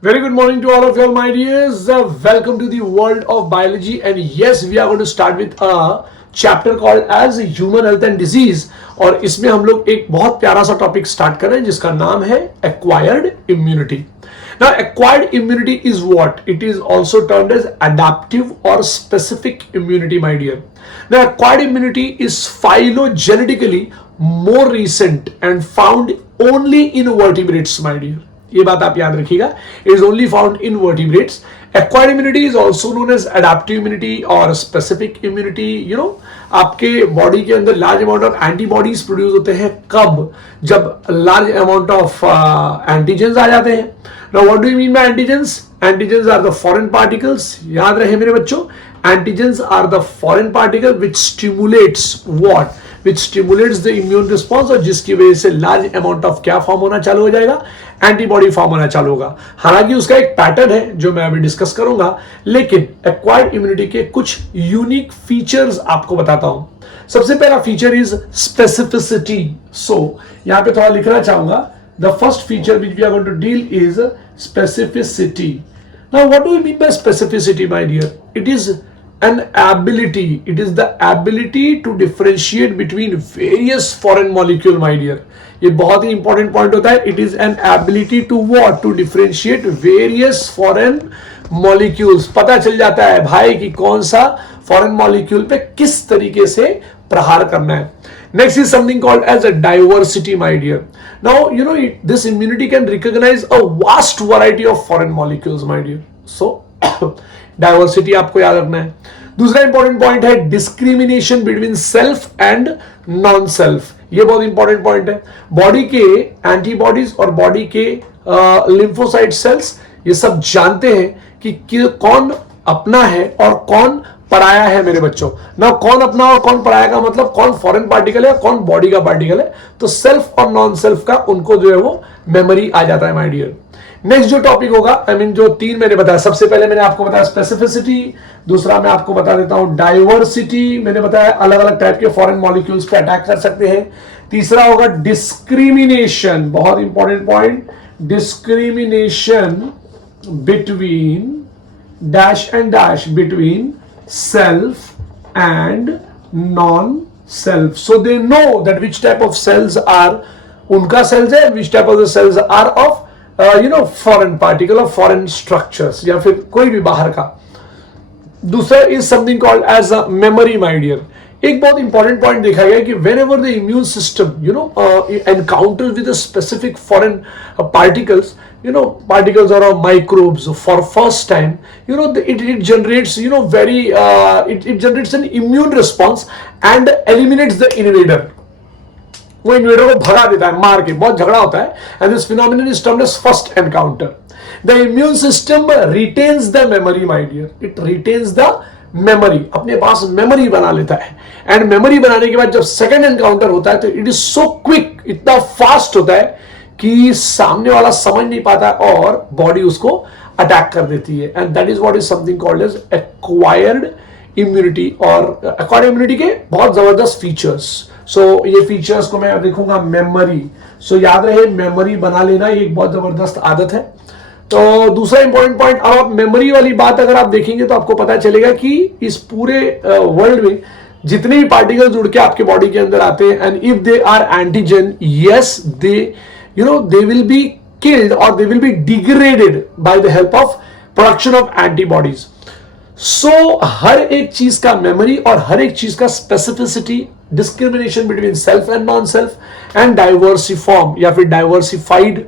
Very good morning to all of you, all my dears. Welcome to the world of biology. And yes, we are going to start with a chapter called as Human Health and Disease. और इसमें हम लोग एक बहुत प्यारा सा topic start कर रहे हैं जिसका नाम है Acquired Immunity. Now, acquired immunity is what? It is also termed as adaptive or specific immunity, my dear. Now, acquired immunity is phylogenetically more recent and found only in vertebrates, my dear. ये बात आप याद रखिएगा. It is only found in vertebrates. Acquired immunity is also known as adaptive immunity or specific immunity. You know, आपके body के अंदर large amount of antibodies produce होते हैं कब? जब लार्ज अमाउंट ऑफ एंटीजेंस आ जाते हैं. Now what do you mean by antigens? Antigens are the foreign particles. याद रहे मेरे बच्चों, antigens are the foreign particle which stimulates what? Which stimulates the immune response और जिसकी वजह से large amount of क्या फॉर्म होना चालू हो जाएगा? एंटीबॉडी फॉर्म होना चालू होगा. हालांकि उसका एक पैटर्न है जो मैं अभी डिस्कस करूंगा, लेकिन एक्वायर्ड इम्यूनिटी के कुछ यूनिक फीचर्स आपको बताता हूं. सबसे पहला फीचर इज स्पेसिफिसिटी. सो यहां पे थोड़ा लिखना चाहूंगा. The first feature which we are going to deal is specificity. Now, what do we mean by specificity, my dear? It is an ability. It is the ability to differentiate between various foreign molecule, my dear. ये बहुत ही important point होता है. It is an ability to what? To differentiate various foreign molecules. पता चल जाता है भाई कि कौन सा foreign molecule पे किस तरीके से प्रहार करना है. Next is something called as a diversity, my dear. Now, you know, this immunity can recognize a vast variety of foreign molecules, my dear. So, diversity आपको याद रखना है. दूसरा इंपॉर्टेंट पॉइंट है discrimination between self and non self. ये बहुत important point है. Body के एंटीबॉडीज और बॉडी के लिम्फोसाइट सेल्स ये सब जानते हैं कि कौन अपना है और कौन पराया है मेरे बच्चों. ना कौन अपना और कौन पराया का मतलब कौन फॉरेन पार्टिकल है कौन बॉडी का पार्टिकल है. तो सेल्फ और नॉन सेल्फ का उनको जो है वो मेमोरी आ जाता है, माय डियर. नेक्स्ट जो टॉपिक होगा, जो तीन मैंने बताया, सबसे पहले मैंने आपको बताया स्पेसिफिसिटी. दूसरा मैं आपको बता देता हूं डाइवर्सिटी. मैंने बताया अलग अलग टाइप के फॉरेन मॉलिक्यूल्स पे अटैक कर सकते हैं. तीसरा होगा डिस्क्रिमिनेशन, बहुत important point, discrimination between dash and dash between self and non-self, so they know that which type of cells are उनका cells है, which type of the cells are of foreign particle or foreign structures या फिर कोई भी बाहर का. दूसरा is something called as a memory, my dear. एक बहुत इंपॉर्टेंट पॉइंट देखा गया कि whenever the immune system encounters with a specific foreign particles, particles or microbes for first time, it generates it generates an immune response and eliminates the invader. वो invader को भगा देता है मार के. बहुत झगड़ा होता है. And this phenomenon is termed as first encounter. The immune system retains the memory, my dear. It retains the memory, अपने पास मेमोरी बना लेता है. एंड मेमोरी बनाने के बाद जब सेकंड एनकाउंटर होता है तो इट इज सो क्विक, इतना फास्ट होता है कि सामने वाला समझ नहीं पाता और बॉडी उसको अटैक कर देती है. And that is what is something called as acquired immunity. और एक्वायर्ड इम्यूनिटी के बहुत जबरदस्त फीचर्स. सो ये फीचर्स को मैं देखूंगा मेमोरी. सो याद रहे मेमोरी बना लेना ये एक बहुत जबरदस्त आदत है. तो दूसरा इंपॉर्टेंट पॉइंट, अब आप मेमोरी वाली बात अगर आप देखेंगे तो आपको पता चलेगा कि इस पूरे वर्ल्ड में जितने भी पार्टिकल्स उड़ के आपके बॉडी के अंदर आते हैं, and if they are antigen, yes they will be killed और they will be degraded by the help of production of antibodies. So हर एक चीज का मेमोरी और हर एक चीज का specificity, discrimination between self and non self and diversiform या फिर diversified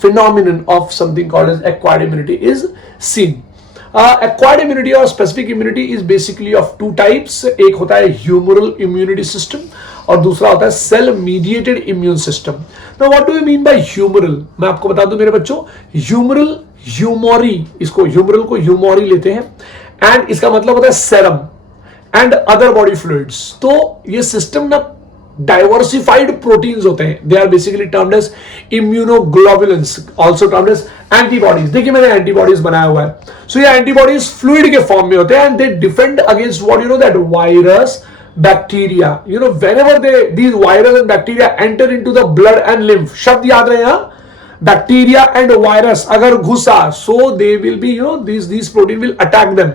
phenomenon of something called as acquired immunity is seen. Acquired immunity or specific immunity is basically of two types. एक होता है humoral immunity system और दूसरा होता है cell mediated immune system. Now what do you mean by humoral? मैं आपको बता दूं मेरे बच्चों, humoral, humori, इसको humoral को humori लेते हैं and इसका मतलब होता है serum and other body fluids. तो ये system ना डाइवर्सिफाइड प्रोटीन्स होते हैं. They are basically termed as immunoglobulins, also termed as antibodies. देखिए मैंने एंटीबॉडीज बनाया हुआ है. सो ये एंटीबॉडीज फ्लूइड के फॉर्म में होते हैं and they defend against what that virus, bacteria. whenever these virus and bacteria enter into the blood and lymph, शब्द याद रहे. बैक्टीरिया एंड वायरस अगर घुसा, so they will be this protein will attack them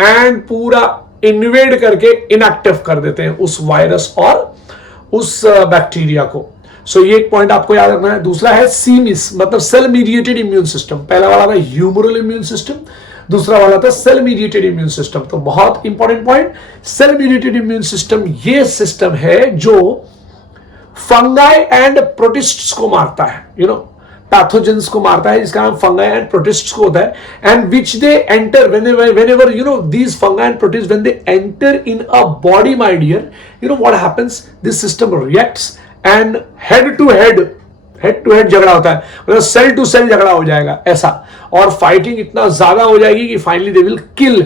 and पूरा invade करके inactive कर देते हैं उस वायरस और उस बैक्टीरिया को। सो ये एक पॉइंट आपको याद रखना है। दूसरा है सीमिस, मतलब सेल मीडिएटेड इम्यून सिस्टम। पहला वाला था ह्यूमरल इम्यून सिस्टम, दूसरा वाला था सेल मीडिएटेड इम्यून सिस्टम। तो बहुत important point, cell mediated immune system ये सिस्टम है जो फंगाई एंड प्रोटिस्ट्स को मारता है, पैथोजेंस को मारता है, जिसका नाम फंगाई एंड प्रोटिस्ट्स को होता है, and which they enter whenever these fungi and protists, when they enter in a body, my dear, what happens, this system reacts and head to head झगड़ा होता है, मतलब सेल टू सेल झगड़ा हो जाएगा ऐसा, और फाइटिंग इतना ज्यादा हो जाएगी कि finally they will kill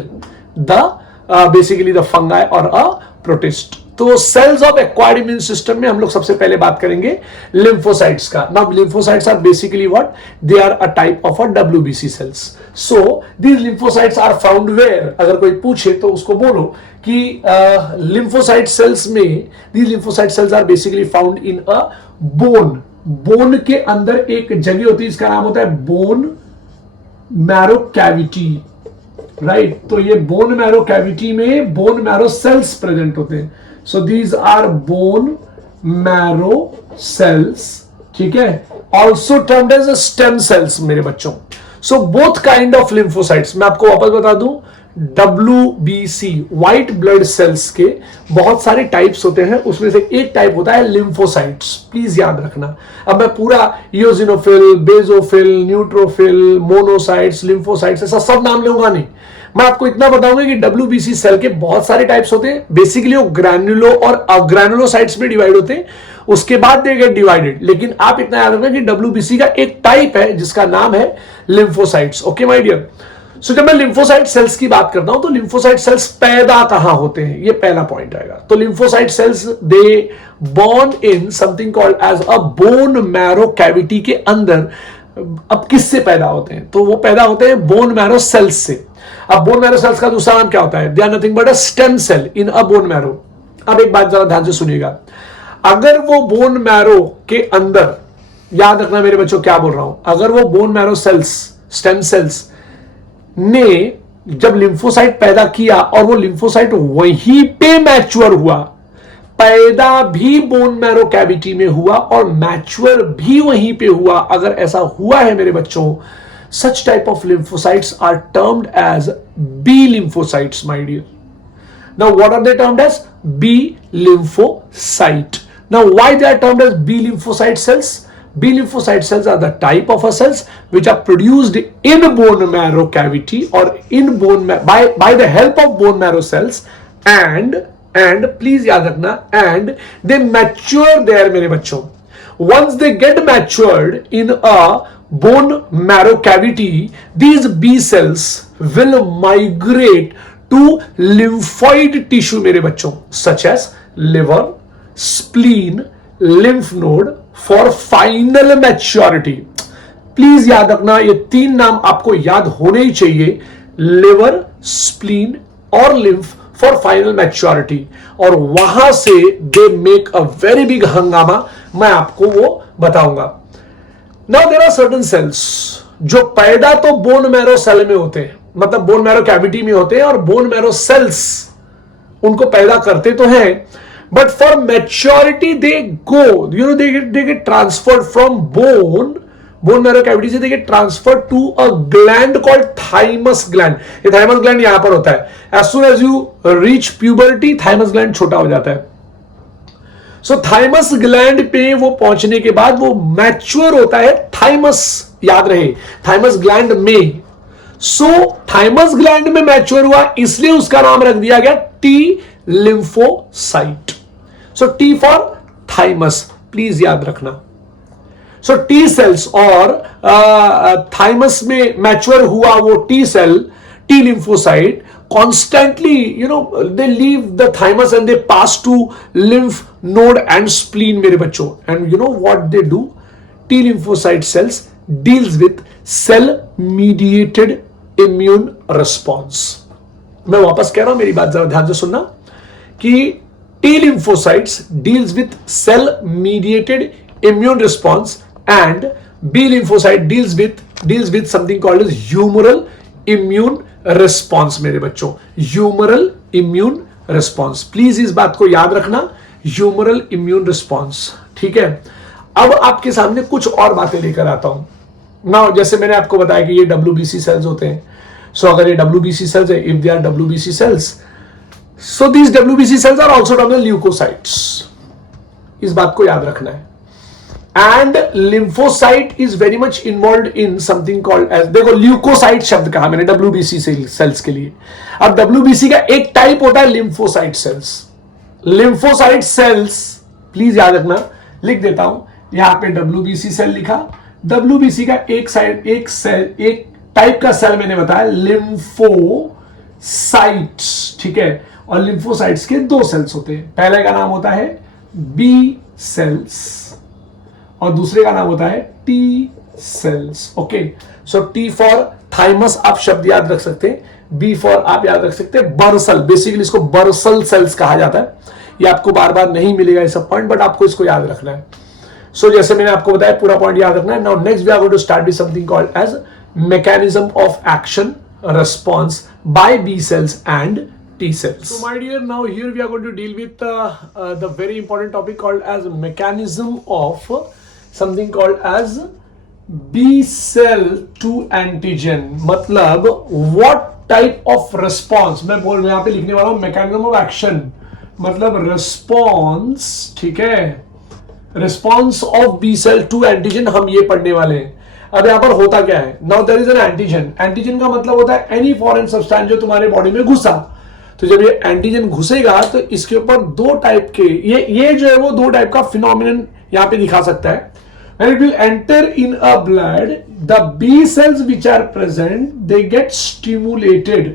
the basically the fungi और अ प्रोटिस्ट। तो cells of acquired immune system में हम लोग सबसे पहले बात करेंगे लिम्फोसाइट्स का। Now lymphocytes are basically what, they are a type of a WBC cells. So these lymphocytes are found where, अगर कोई पूछे तो उसको बोलो कि लिम्फोसाइट सेल्स में, these lymphocyte cells are basically found in a bone के अंदर एक जगह होती है, इसका नाम होता है बोन मैरो कैविटी, राइट। तो ये बोन मैरो कैविटी में बोन मैरो सेल्स प्रेजेंट होते हैं। So these are bone marrow cells, ठीक है, also termed as stem cells मेरे बच्चों। So both kind of lymphocytes, मैं आपको वापस बता दूं, WBC व्हाइट ब्लड सेल्स के बहुत सारे टाइप्स होते हैं, उसमें से एक टाइप होता है लिम्फोसाइट्स, प्लीज याद रखना। अब मैं पूरा eosinophil, basophil, neutrophil, monocytes, lymphocytes ऐसा सब नाम लूंगा नहीं, मैं आपको इतना बताऊंगा कि WBC सेल के बहुत सारे टाइप्स होते हैं। बेसिकली वो ग्रैन्युलो और अग्रैनुलोसाइट्स में डिवाइड होते हैं, उसके बाद दे गेट डिवाइडेड। लेकिन आप इतना याद रखना कि WBC का एक टाइप है जिसका नाम है lymphocytes. Okay my dear. So जब मैं लिम्फोसाइट सेल्स की बात करता हूं तो लिम्फोसाइट सेल्स पैदा कहां होते हैं, ये पहला पॉइंट आएगा। तो lymphocyte cells they born in something called as a bone marrow cavity के अंदर। अब किससे पैदा होते हैं, तो वो पैदा होते हैं बोन मैरो सेल्स से। अब बोन मैरो सेल्स का दूसरा नाम क्या होता है, they are nothing but a stem cell in a bone marrow. अब एक बात जरा ध्यान से सुनिएगा, अगर वो बोन मैरो के अंदर, याद रखना मेरे बच्चों क्या बोल रहा हूं, अगर वो bone marrow cells, stem cells ने जब लिम्फोसाइट पैदा किया और वो लिम्फोसाइट वहीं पे मैच्योर हुआ, पैदा भी बोन मैरो कैविटी में हुआ और मैच्योर भी वहीं पे हुआ, अगर ऐसा हुआ है मेरे बच्चों, such type of lymphocytes are termed as B lymphocytes, my dear. Now what are they termed as? B lymphocyte. Now why they are termed as B lymphocyte cells? B lymphocyte cells are the type of cells which are produced in bone marrow cavity or in bone by the help of bone marrow cells, and please याद रखना, and they mature there मेरे बच्चों. Once they get matured in a bone marrow cavity, these B cells will migrate to lymphoid tissue मेरे बच्चों, such as liver, spleen, lymph node for final maturity. Please याद रखना, ये तीन नाम आपको याद होने ही चाहिए, लिवर, स्प्लीन और लिम्फ फॉर फाइनल मैच्योरिटी, और वहां से they make a very big हंगामा, मैं आपको वो बताऊंगा। Now there are certain cells जो पैदा तो बोन मैरो सेल में होते हैं, मतलब बोन मैरो कैविटी में होते हैं, और बोन मैरो सेल्स उनको पैदा करते तो हैं, but for maturity they go, they get transferred from bone marrow cavity से they get transferred to a gland called thymus gland. ये थाइमस ग्लैंड यहां पर होता है, as soon as you reach puberty thymus gland छोटा हो जाता है। सो थाइमस ग्लैंड पे वो पहुंचने के बाद वो मैच्योर होता है थाइमस, याद रहे, थाइमस ग्लैंड में। सो थाइमस ग्लैंड में मैच्योर हुआ, इसलिए उसका नाम रख दिया गया T lymphocyte. So T for thymus, please याद रखना। सो टी सेल्स और थाइमस में मैच्योर हुआ वो T cell, T lymphocyte, constantly, they leave the thymus and they pass to lymph node and spleen मेरे बच्चों, and you know what they do? T lymphocyte cells deals with cell mediated immune response. मैं वापस कह रहा हूं, मेरी बात जरा ध्यान से सुनना, कि T lymphocytes deals with cell mediated immune response and B lymphocyte deals with something called as humoral immune response मेरे बच्चों, ह्यूमरल इम्यून रिस्पॉन्स, प्लीज इस बात को याद रखना, ह्यूमरल इम्यून रिस्पॉन्स। ठीक है, अब आपके सामने कुछ और बातें लेकर आता हूं ना। जैसे मैंने आपको बताया कि ये WBC सेल्स होते हैं, सो अगर ये WBC सेल्स है, if they are WBC cells, so these WBC cells are also termed as leukocytes, इस बात को याद रखना है। And lymphocyte is very much involved in something called as, देखो ल्यूकोसाइट शब्द कहा मैंने WBC सेल्स के लिए। अब WBC का एक टाइप होता है lymphocyte sales. Lymphocyte sales please याद रखना, लिख देता हूं यहां पे WBC सेल लिखा। WBC का एक टाइप का सेल मैंने बताया लिम्फोसाइट्स, ठीक है। और लिम्फोसाइट्स के दो सेल्स होते हैं, पहले का नाम होता है बी सेल्स और दूसरे का नाम होता है T cells. Okay, so T for thymus आप शब्द याद रख सकते हैं, बी फॉर आप याद रख सकते हैं बर्सल, बेसिकली इसको बर्सल सेल्स कहा जाता है। ये आपको बार बार नहीं मिलेगा ये सब पॉइंट, बट आपको इसको याद रखना है। सो जैसे मैंने आपको बताया पूरा पॉइंट याद रखना है। Now next we are going to start with something called as mechanism of action response by B cells and T cells. So my dear, now here we are going to deal with the very important topic called as mechanism of something called as B cell to antigen. मतलब what type of response, मैं बोल यहाँ पे लिखने वाला हूँ mechanism of action, मतलब response, ठीक है, response of B cell to antigen हम ये पढ़ने वाले हैं। अब यहां पर होता क्या है, now there is an antigen. Antigen का मतलब होता है एनी फॉरेन सब्सटेंस जो तुम्हारे बॉडी में घुसा। तो जब ये एंटीजन घुसेगा तो इसके ऊपर दो टाइप के ये जो है वो दो टाइप का फिनोमिनन यहां पे दिखा सकता है। When it will enter in a blood, the B cells which are present, they get stimulated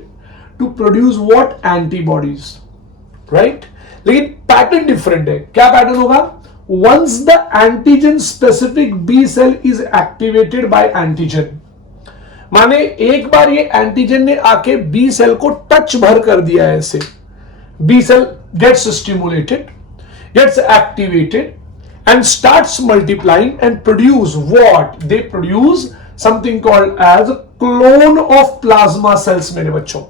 to produce what? Antibodies, right? लेकिन पैटर्न डिफरेंट है। क्या पैटर्न होगा? Once the antigen specific B cell is activated by antigen, माने एक बार ये antigen ने आके B cell को टच भर कर दिया है, ऐसे B cell gets stimulated, gets activated and starts multiplying and produce what? They produce something called as clone of plasma cells मेरे बच्चों।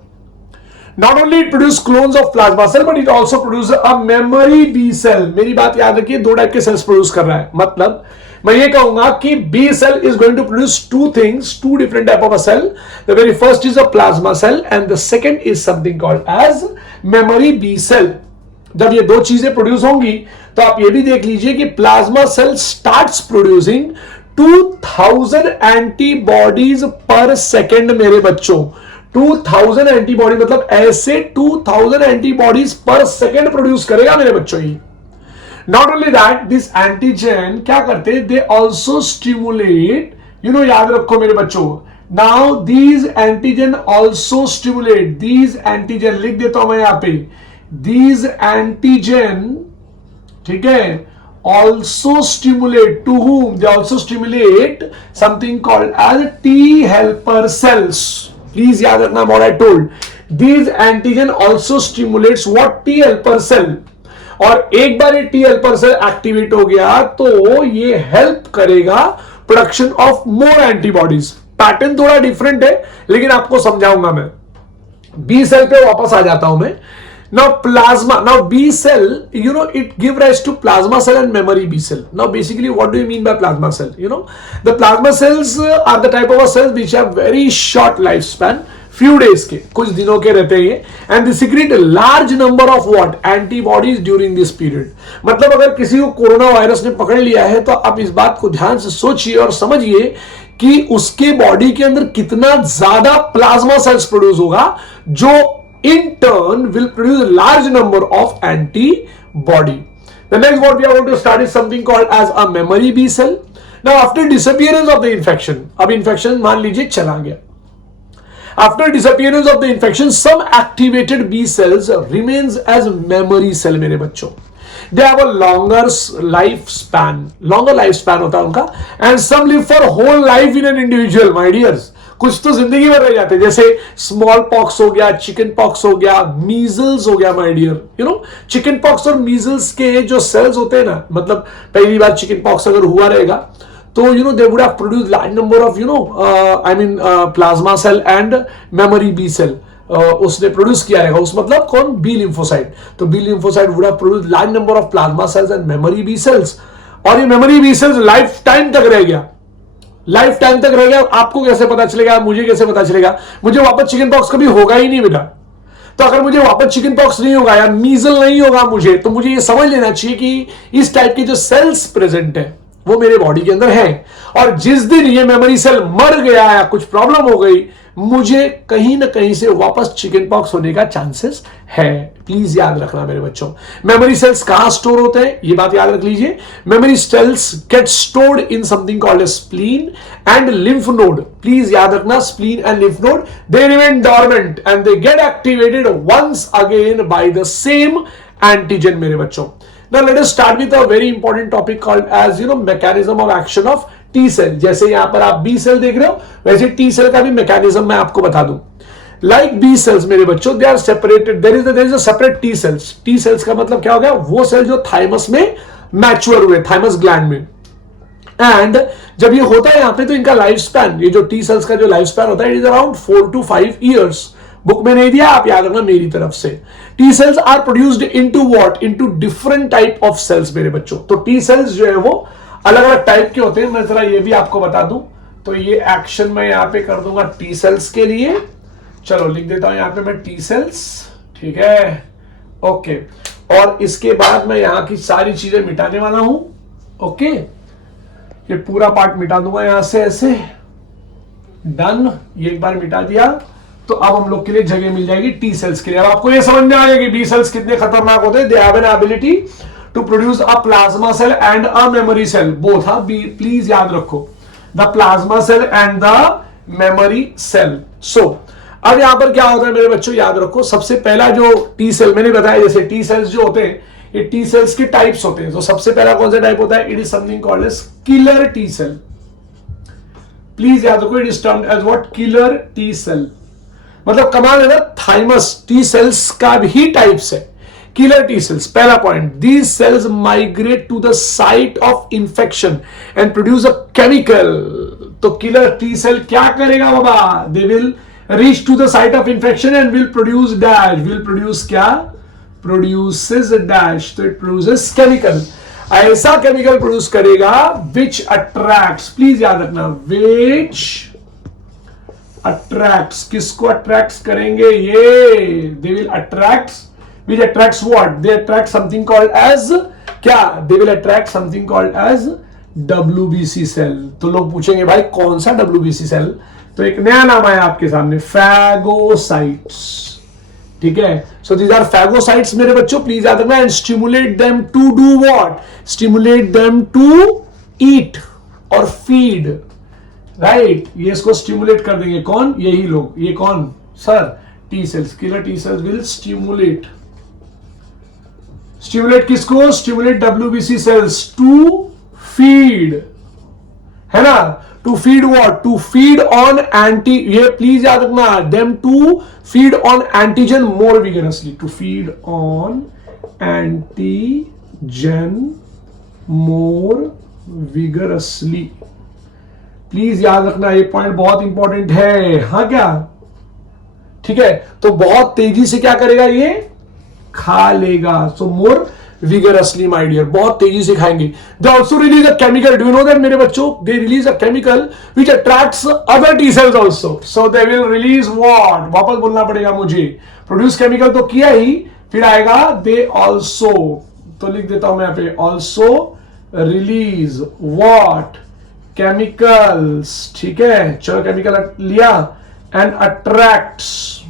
Not only it produce clones of plasma cell, but it also produces a memory B cell. मेरी बात याद रखिए, दो type के sales produce कर रहा है। मतलब मैं ये कहूंगा कि B cell is going to produce two things, two different type of a cell. The very first is a plasma cell and the second is something called as memory B cell. जब ये दो चीजें produce होंगी तो आप ये भी देख लीजिए कि plasma cell starts producing 2000 antibodies per second मेरे बच्चों। 2000 एंटीबॉडी मतलब ऐसे 2000 एंटीबॉडीज पर सेकेंड प्रोड्यूस करेगा मेरे बच्चों। ही not only that, this antigen क्या करते हैं? दे ऑल्सो स्टिमुलेट, याद रखो मेरे बच्चों, now these antigen also stimulate, these antigen लिख देता हूं मैं यहां पे, दीज एंटीजन, ठीक है, also stimulate to whom? They also stimulate something called as T helper cells. Please याद रखना what I told. These antigen also stimulates what? T helper cell. और एक बार ये T helper cell एक्टिवेट हो गया तो ये हेल्प करेगा production of more antibodies. Pattern थोड़ा डिफरेंट है लेकिन आपको समझाऊंगा मैं। बी सेल पे वापस आ जाता हूं मैं। Now plasma, now B cell, it give rise to plasma cell and memory B cell. Now basically what do you mean by plasma cell? The plasma cells are the type of a cells which have very short lifespan, few days के, कुछ दिनों के रहते हैं, and they secrete a large number of what? Antibodies during this period. मतलब अगर किसी को कोरोना वायरस ने पकड़ लिया है तो आप इस बात को ध्यान से सोचिए और समझिए कि उसके बॉडी के अंदर कितना ज्यादा प्लाज्मा सेल्स प्रोड्यूस होगा जो in turn will produce a large number of antibody. The next what we are going to start is something called as a memory B cell. Now after disappearance of the infection, अब infection मान लीजिए चला गया, after disappearance of the infection some activated B cells remains as memory cell मेरे बच्चों। They have a longer lifespan होता है उनका, and some live for whole life in an individual, my dears। कुछ तो जिंदगी भर रह जाते हैं, जैसे स्मॉल पॉक्स हो गया, चिकन पॉक्स हो गया, मीजल्स हो गया माय डियर। चिकन पॉक्स और मीजल्स के जो सेल्स होते हैं ना, मतलब पहली बार चिकन पॉक्स अगर हुआ रहेगा तो they would have produce large number of plasma cell and memory B cell उसने प्रोड्यूस किया रहेगा। उस मतलब कौन? B lymphocyte. तो B lymphocyte would have produce large number of plasma cells and memory B cells, और ये memory B cells life time तक रह गया, लाइफ टाइम तक रह गया। आपको कैसे पता चलेगा? मुझे कैसे पता चलेगा? मुझे वापस चिकन पॉक्स कभी होगा ही नहीं बेटा। तो अगर मुझे वापस चिकन पॉक्स नहीं होगा या मीजल नहीं होगा मुझे, तो मुझे ये समझ लेना चाहिए कि इस टाइप के जो सेल्स प्रेजेंट है वो मेरे बॉडी के अंदर है, और जिस दिन ये मेमोरी सेल मर गया या कुछ प्रॉब्लम हो गई, मुझे कहीं ना कहीं से वापस चिकन पॉक्स होने का चांसेस है। प्लीज याद रखना मेरे बच्चों। मेमोरी सेल्स कहां स्टोर होते हैं, ये बात याद रख लीजिए। Memory cells get stored in something called as spleen and lymph node. Please याद रखना, spleen and lymph node, they remain dormant and they get activated once again by the same antigen मेरे बच्चों। Now let us start with a very important topic called as mechanism of action of T cell। जैसे यहां पर आप B cell देख रहे हो, वैसे T cell का भी मैकेनिज्म मैं आपको बता दूं। Like B cells मेरे बच्चों, they are separated, there is a separate T cells। T cells का मतलब क्या हो गया? वो सेल जो थाइमस में मैच्योर हुए, थाइमस ग्लैंड में। एंड जब ये होता है यहां पे, तो इनका लाइफ स्पैन, ये जो T cells का जो लाइफ स्पैन होता है, it is around 4 to 5 years। Book में नहीं दिया, आप याद रखना मेरी तरफ से। T cells are produced into what? Into different type of cells मेरे बच्चों। तो टी सेल्स जो है वो अलग अलग टाइप के होते हैं। मैं जरा ये भी आपको बता दूं, तो ये एक्शन मैं यहां पे कर दूंगा टी सेल्स के लिए। चलो लिख देता हूं यहां पे मैं टी सेल्स, ठीक है, ओके। और इसके बाद मैं यहां की सारी चीजें मिटाने वाला हूं, ओके। ये पूरा पार्ट मिटा दूंगा यहां से, ऐसे डन। ये एक बार मिटा दिया, तो अब हम लोग के लिए जगह मिल जाएगी टी सेल्स के लिए। अब आपको ये समझ में आ गया कि बी सेल्स कितने खतरनाक होते हैं। They have an ability to produce a plasma cell and a memory cell both. Please याद रखो, the plasma cell and the memory cell. So अब यहां पर क्या होता है मेरे बच्चों, याद रखो। सबसे पहला जो टी सेल मैंने बताया, जैसे टी सेल्स जो होते हैं, ये टी सेल्स के टाइप्स होते हैं। तो सबसे पहला कौन सा टाइप होता है? It is something called as killer T cell. Please याद रखो, it is termed as what? Killer T cell. मतलब कमाल है ना, थाइमस टी सेल्स का भी टाइप्स है। किलर टी सेल्स, पहला point, these cells migrate to the site of infection and produce a chemical. तो किलर टी सेल क्या करेगा बाबा? They will reach to the site of infection and will produce dash. Will produce क्या? Produces dash. तो it produces chemical. ऐसा chemical produce करेगा which attracts, please याद रखना, विच अट्रैक्ट्स। किसको अट्रैक्ट्स करेंगे? ये they will attracts, which attracts what? They attract something called as क्या? They will attract something called as WBC cell. तो लोग पूछेंगे भाई कौन सा WBC सेल? तो एक नया नाम आया आपके सामने, फैगोसाइट्स, ठीक है। सो दीज आर फैगोसाइट्स मेरे बच्चों, प्लीज याद रखना। And stimulate them to do what? Stimulate them to eat और फीड, राइट। ये इसको स्टिमुलेट कर देंगे, कौन? यही लोग। ये कौन sir? T cells. Killer T cells will stimulate किसको? Stimulate WBC cells to feed, है ना। To feed what? To feed on anti, ये प्लीज याद रखना, them to feed on antigen more vigorously. To feed on antigen more vigorously. Please याद रखना, ये point बहुत इंपॉर्टेंट है। हाँ क्या? ठीक है। तो बहुत तेजी से क्या करेगा? ये खा लेगा। सो मोर विगरसली माय डियर, बहुत तेजी से खाएंगे। दे also release a chemical, do you know that मेरे बच्चों? They release a chemical which attracts other T sales also. So they will release what? वापस बोलना पड़ेगा मुझे। प्रोड्यूस केमिकल तो किया ही, फिर आएगा दे आल्सो। तो लिख देता हूं मैं यहां पे, आल्सो रिलीज व्हाट? केमिकल्स, ठीक है। चलो केमिकल लिया। एंड अट्रैक्ट्स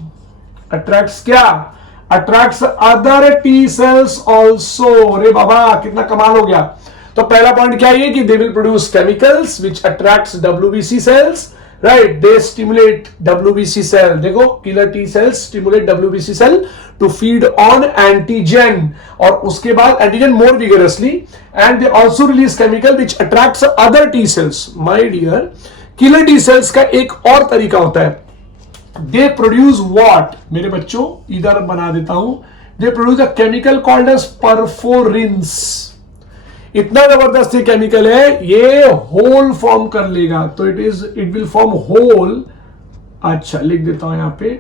क्या? Attracts other T sales also. अरे बाबा कितना कमाल हो गया। तो पहला पॉइंट क्या है कि they will produce chemicals which attracts WBC cells, right. They stimulate WBC cell. देखो, killer T cells stimulate WBC cell to feed on antigen, और उसके बाद antigen more vigorously, and they also release chemical which attracts other T cells. My dear, killer T cells का एक और तरीका होता है, दे प्रोड्यूस व्हाट मेरे बच्चों? इधर बना देता हूं, they produce a chemical called as perforins. इतना जबरदस्त ये केमिकल है, ये होल फॉर्म कर लेगा, तो इट विल फॉर्म होल। अच्छा लिख देता हूं यहां पे,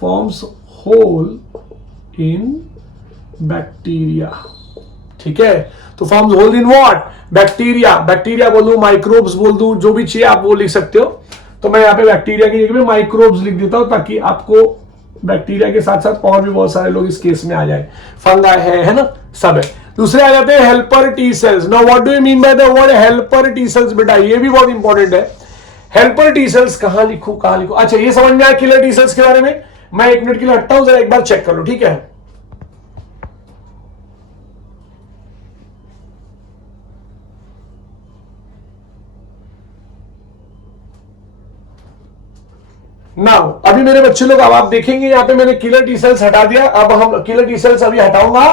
फॉर्म्स होल इन बैक्टीरिया। ठीक है, तो forms hole in what, bacteria. Bacteria बोल दूं, माइक्रोब्स बोल दूं, जो भी चाहिए आप वो लिख सकते हो। तो मैं यहां पे बैक्टीरिया की जगह पे माइक्रोब्स लिख देता हूं, ताकि आपको बैक्टीरिया के साथ साथ और भी बहुत सारे लोग इस केस में आ जाए। फंगा है ना, सब है। दूसरे आ जाते हैं helper T sales. Now what do you mean by the word helper T sales? बेटा ये भी बहुत इंपॉर्टेंट है। हेल्पर टी सेल्स कहां लिखूं? अच्छा ये समझ में आया किलर टी सेल्स के बारे में। मैं 1 मिनट के लिए हटता हूं, जरा एक बार चेक कर लो, ठीक है। नाउ अभी मेरे बच्चे लोग, अब आप देखेंगे यहां पे मैंने किलर टी सेल्स हटा दिया। अब हम किलर टी सेल्स अभी हटाऊंगा।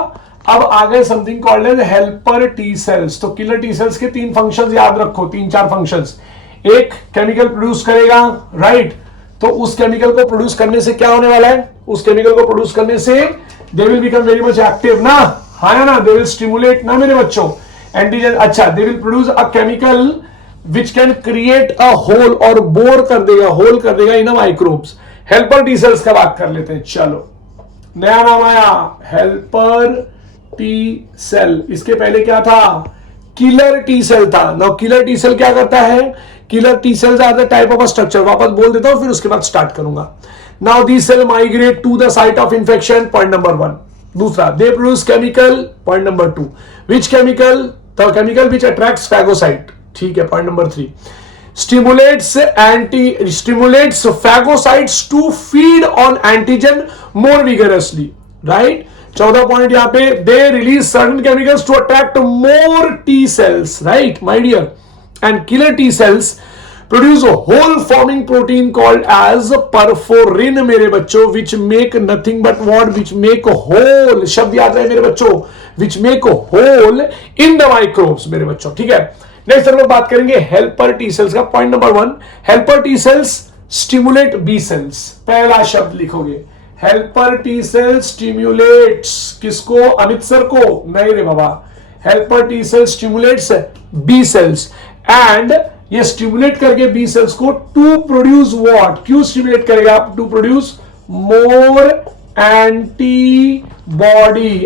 अब आगे something called as helper T cells. तो किलर टी सेल्स के 3 फंक्शंस याद रखो, 3-4 फंक्शंस। एक, केमिकल प्रोड्यूस करेगा, राइट। तो उस केमिकल को प्रोड्यूस करने से क्या होने वाला है? उस केमिकल को प्रोड्यूस करने से they will become very much active ना, हाँ ना, दे विल स्टिमुलेट ना मेरे बच्चों, एंटीजन। अच्छा, दे will produce a chemical which can create a hole और बोर कर देगा, होल कर देगा इन माइक्रोब्स। हेल्पर टी सेल्स का बात कर लेते हैं। चलो नया नाम आया, हेल्पर टी सेल। इसके पहले क्या था? किलर टी सेल था। नाउ किलर टी सेल क्या करता है? Killer T cells are the type of a structure. वापस बोल देता हूं, फिर उसके बाद स्टार्ट करूंगा। Now this cell migrate to the site of infection, point number 1। दूसरा, they produce chemical, point number 2। Which chemical? The chemical which attracts phagocyte, ठीक है, point number 3। stimulates phagocytes to feed on antigen more vigorously, right? 14 point यहां पे, they release certain chemicals to attract more T cells, right my dear, and killer T cells produce a whole forming protein called as perforin मेरे बच्चों, which make nothing but what, which make a hole, शब्द याद रहे मेरे बच्चों, which make a hole in the microbes मेरे बच्चों, ठीक है। नेक्स्ट हम लोग बात करेंगे हेल्पर टी सेल्स का। Point number 1, helper T cells stimulate B cells. पहला शब्द लिखोगे, हेल्पर टी सेल्स स्टिमुलेट्स किसको? अमित सर को? नहीं रे बाबा, helper T cells stimulates B cells, and ये स्टिमुलेट करके बी सेल्स को टू प्रोड्यूस व्हाट? क्यों स्टिमुलेट करेगा? To produce more antibody.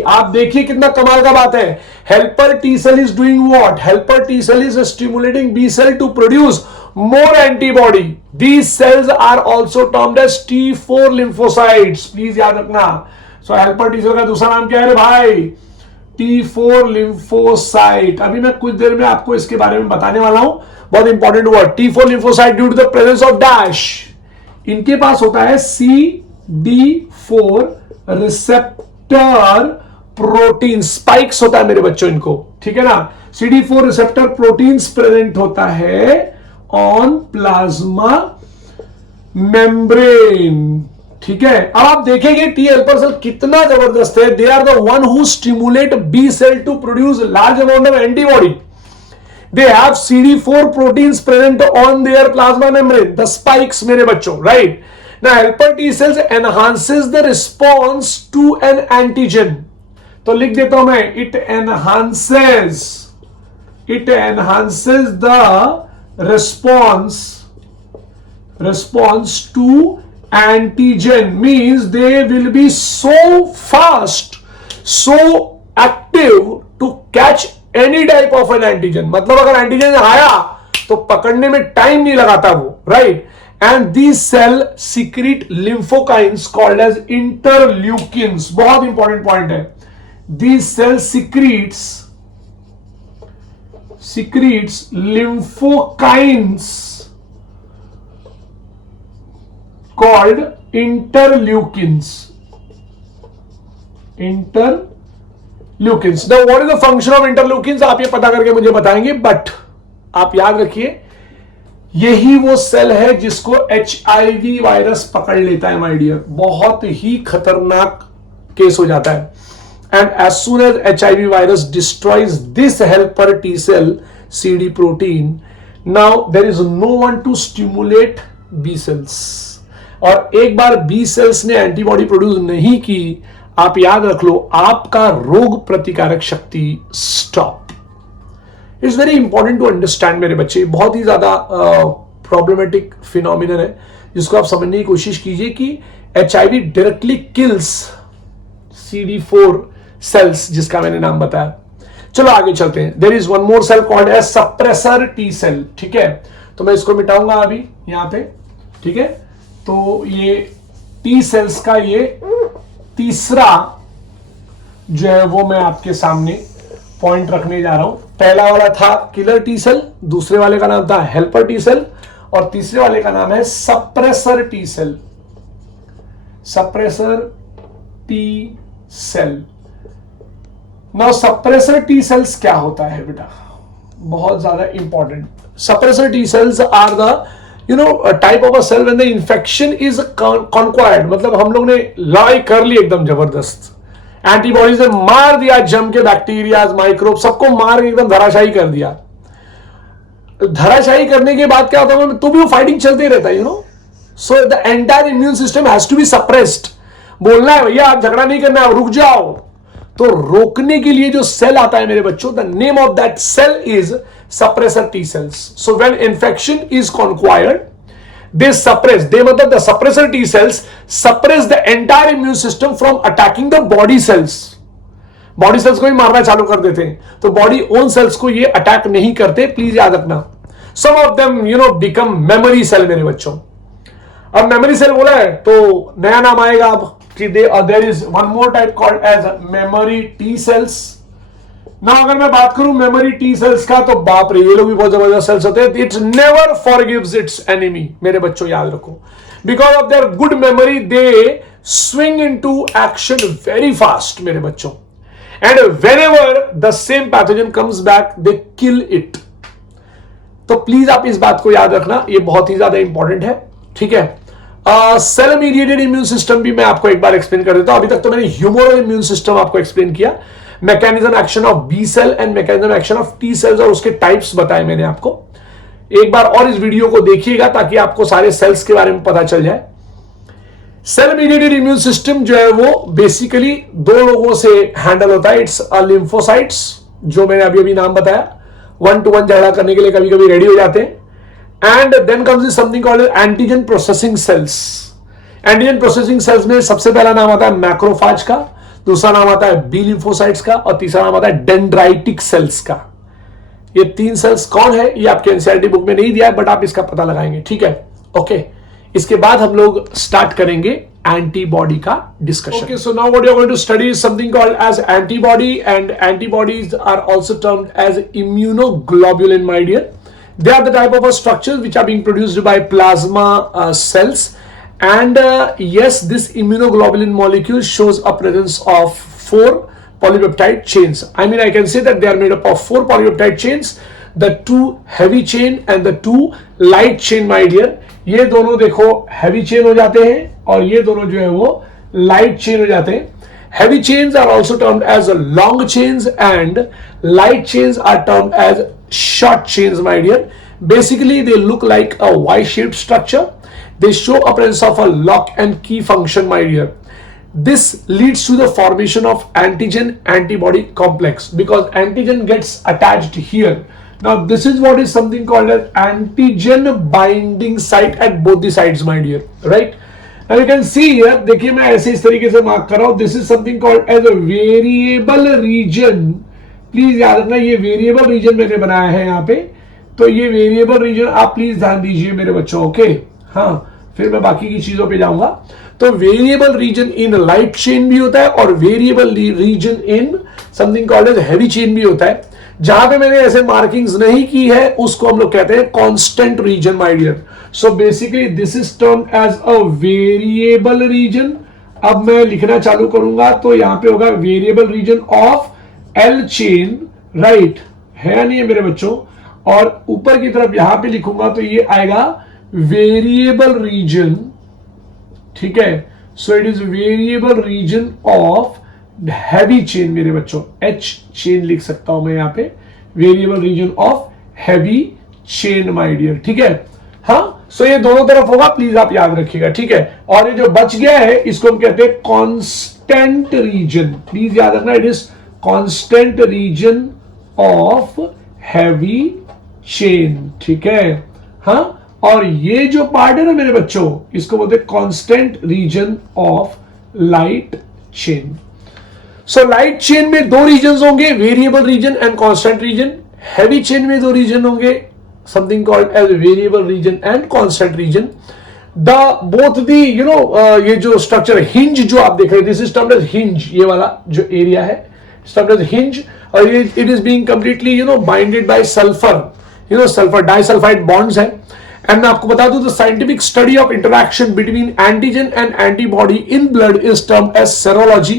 आप देखिए कितना कमाल का बात है। Helper T cell is doing what? Helper T cell is stimulating B cell to produce more antibody. These cells are also termed as T4 lymphocytes, please याद रखना। सो हेल्पर टी सेल का दूसरा नाम क्या है भाई? T4 lymphocyte. अभी मैं कुछ देर में आपको इसके बारे में बताने वाला हूं, बहुत important word. T4 lymphocyte due to the presence of dash, इनके पास होता है CD4 रिसेप्टर प्रोटीन, स्पाइक्स होता है मेरे बच्चों इनको, ठीक है ना। CD4 रिसेप्टर प्रोटीन्स प्रेजेंट होता है ऑन प्लाज्मा मेम्ब्रेन, ठीक है। अब आप देखेंगे टी हेल्पर सेल कितना जबरदस्त है। They are the one who stimulate B cell to produce large amount of antibody. They have CD4 proteins present on their plasma membrane, the spikes मेरे बच्चों, right? Now helper T cells enhances the response to an antigen. तो लिख देता हूं मैं, it enhances the response to antigen, means they will be so fast, so active to catch any type of N antigen. मतलब अगर antigen आया तो पकड़ने में टाइम नहीं लगाता वो, right. And this cell secrete lymphokines called as interleukins. बहुत इंपॉर्टेंट पॉइंट है। This cell secretes lymphokines called interleukins. Leukins. Now what is the function of interleukins, आप ये पता करके मुझे बताएंगे, बट आप याद रखिए यही वो सेल है जिसको HIV वायरस पकड़ लेता है माय डियर। बहुत ही खतरनाक केस हो जाता है। And as soon as HIV virus destroys this helper T cell CD protein, now there is no one to stimulate B cells. और एक बार बी सेल्स ने एंटीबॉडी प्रोड्यूस नहीं की, आप याद रख लो, आपका रोग प्रतिकारक शक्ति stop. It's very important to understand मेरे बच्चे, बहुत ही ज्यादा प्रॉब्लमेटिक फिनोमिनन है जिसको आप समझने की कोशिश कीजिए कि HIV directly kills CD4 sales, जिसका मैंने नाम बताया। चलो आगे चलते हैं। There is one more cell called as suppressor T cell, ठीक है। तो मैं इसको मिटाऊंगा अभी यहां पे, ठीक है। तो ये टी सेल्स का ये तीसरा जो है वो मैं आपके सामने पॉइंट रखने जा रहा हूं। पहला वाला था किलर टी सेल, दूसरे वाले का नाम था हेल्पर टी सेल, और तीसरे वाले का नाम है suppressor T cell. Suppressor T cell. Now suppressor T cells क्या होता है बेटा, बहुत ज्यादा important. Suppressor T cells are the type of a cell when the infection is conquered, मतलब हम लोग ने लड़ाई कर ली एकदम जबरदस्त, एंटीबॉडीज ने मार दिया जम के, बैक्टीरिया माइक्रोब सबको मार के एकदम धराशायी कर दिया। धराशायी करने के बाद क्या होता है, तो भी वो फाइटिंग चलते रहता है, so the entire immune system has to be suppressed. बोलना है भैया आप झगड़ा नहीं करना है, रुक जाओ। तो रोकने के लिए जो सेल आता है मेरे बच्चों, the name of that cell is suppressor T cells. So when infection is conquered, they suppress, they मतलब the suppressor T cells suppress the entire immune system from attacking the body cells. Body cells को ही मारना चालू कर देते हैं, तो body own sales को ये अटैक नहीं करते, प्लीज याद रखना। Some of them become memory cell मेरे बच्चों। अब मेमोरी सेल बोला है तो नया नाम आएगा अब कि there is one more type called as memory T cells. ना अगर मैं बात करूं मेमोरी टी सेल्स का, तो बाप रे ये लोग भी बहुत जबरदस्त सेल्स होते हैं। It's never forgives it's enemy मेरे बच्चों, याद रखो। Because of their good memory they swing into action very fast मेरे बच्चों, and whenever the same pathogen comes back they kill it. तो प्लीज आप इस बात को याद रखना, ये बहुत ही ज्यादा इंपॉर्टेंट है, ठीक है। सेल मीडिएटेड इम्यून सिस्टम भी मैं आपको एक बार एक्सप्लेन कर देता हूं। अभी तक तो मैंने ह्यूमरल इम्यून सिस्टम आपको एक्सप्लेन किया, mechanism action of B cell and mechanism action of T cells, और उसके टाइप्स बताए मैंने आपको। एक बार और इस वीडियो को देखिएगा ताकि आपको सारे सेल्स के बारे में पता चल जाए। सेल मीडिएटेड इम्यून सिस्टम जो है वो बेसिकली दो लोगों से हैंडल होता है। इट्स लिम्फोसाइट्स, जो मैंने अभी अभी नाम बताया, 1-to-1 झगड़ा करने के लिए कभी कभी रेडी हो जाते हैं। And then comes something called antigen processing cells. Antigen processing cells में सबसे पहला नाम आता है मैक्रोफाज का, दूसरा नाम आता है बी लिम्फोसाइट्स का, और तीसरा नाम आता है डेंड्राइटिक सेल्स का। ये तीन सेल्स कौन है ये आपके एनसीईआरटी बुक में नहीं दिया है, बट आप इसका पता लगाएंगे, ठीक है। ओके, इसके बाद हम लोग स्टार्ट करेंगे एंटीबॉडी का discussion. Okay, so now what you are going to study is something called as antibody, and antibodies are also termed as immunoglobulin my dear. They are the type of structures which are being produced by plasma cells, and yes, this immunoglobulin molecule shows a presence of 4 polypeptide chains. I mean, I can say that they are made up of 4 polypeptide chains, the 2 heavy chain and the 2 light chain, my dear. ये दोनों देखो heavy chain हो जाते हैं, और ये दोनों जो है वो light chain हो जाते हैं। Heavy chains are also termed as long chains, and light chains are termed as short chains, my dear. Basically, they look like a Y-shaped structure. They show a presence of a lock and key function, my dear. This leads to the formation of antigen-antibody complex, because antigen gets attached here. Now, this is what is something called as antigen binding site at both the sides, my dear. Right? Now you can see here, देखिए मैं ऐसे इस तरीके से mark कर रहा हूं। This is something called as a variable region. Please याद रखना, ये वेरिएबल रीजन मैंने बनाया है यहाँ पे, तो ये वेरिएबल रीजन आप प्लीज ध्यान दीजिए मेरे बच्चों, ओके। हाँ, फिर मैं बाकी की चीजों पे जाऊंगा। तो variable region in light chain भी होता है, और variable region in something called as heavy chain भी होता है। जहां पे मैंने ऐसे मार्किंग्स नहीं की है उसको हम लोग कहते हैं constant region, my dear. So basically this is termed as a variable region. अब मैं लिखना चालू करूंगा तो यहां पे होगा variable region of L chain, right है या नहीं है मेरे बच्चों। और ऊपर की तरफ यहां पे लिखूंगा तो ये आएगा वेरिएबल रीजन, ठीक है। सो it is variable region of heavy chain मेरे बच्चों, एच चेन लिख सकता हूं मैं यहां पे, variable region of heavy chain my dear, ठीक है। हाँ, सो ये दोनों तरफ होगा, प्लीज आप याद रखिएगा, ठीक है। और ये जो बच गया है इसको हम कहते हैं कांस्टेंट रीजन, प्लीज याद रखना, it is constant region of heavy chain, ठीक है। हाँ, और ये जो पार्ट है ना मेरे बच्चों, इसको बोलते हैं constant region of light chain. So light chain में दो रीजन होंगे, variable region and constant region. Heavy chain में दो रीजन होंगे, something called as variable region and constant region. The both the ये जो स्ट्रक्चर है, हिंज जो आप देख रहे हैं, this is termed as hinge, ये वाला जो एरिया है टर्म्ड एज हिंज, और ये it is being completely binded by sulphur, sulphur disulphide bonds है। एंड मैं आपको बता दूं, the scientific study of interaction between antigen and antibody in blood is termed as serology.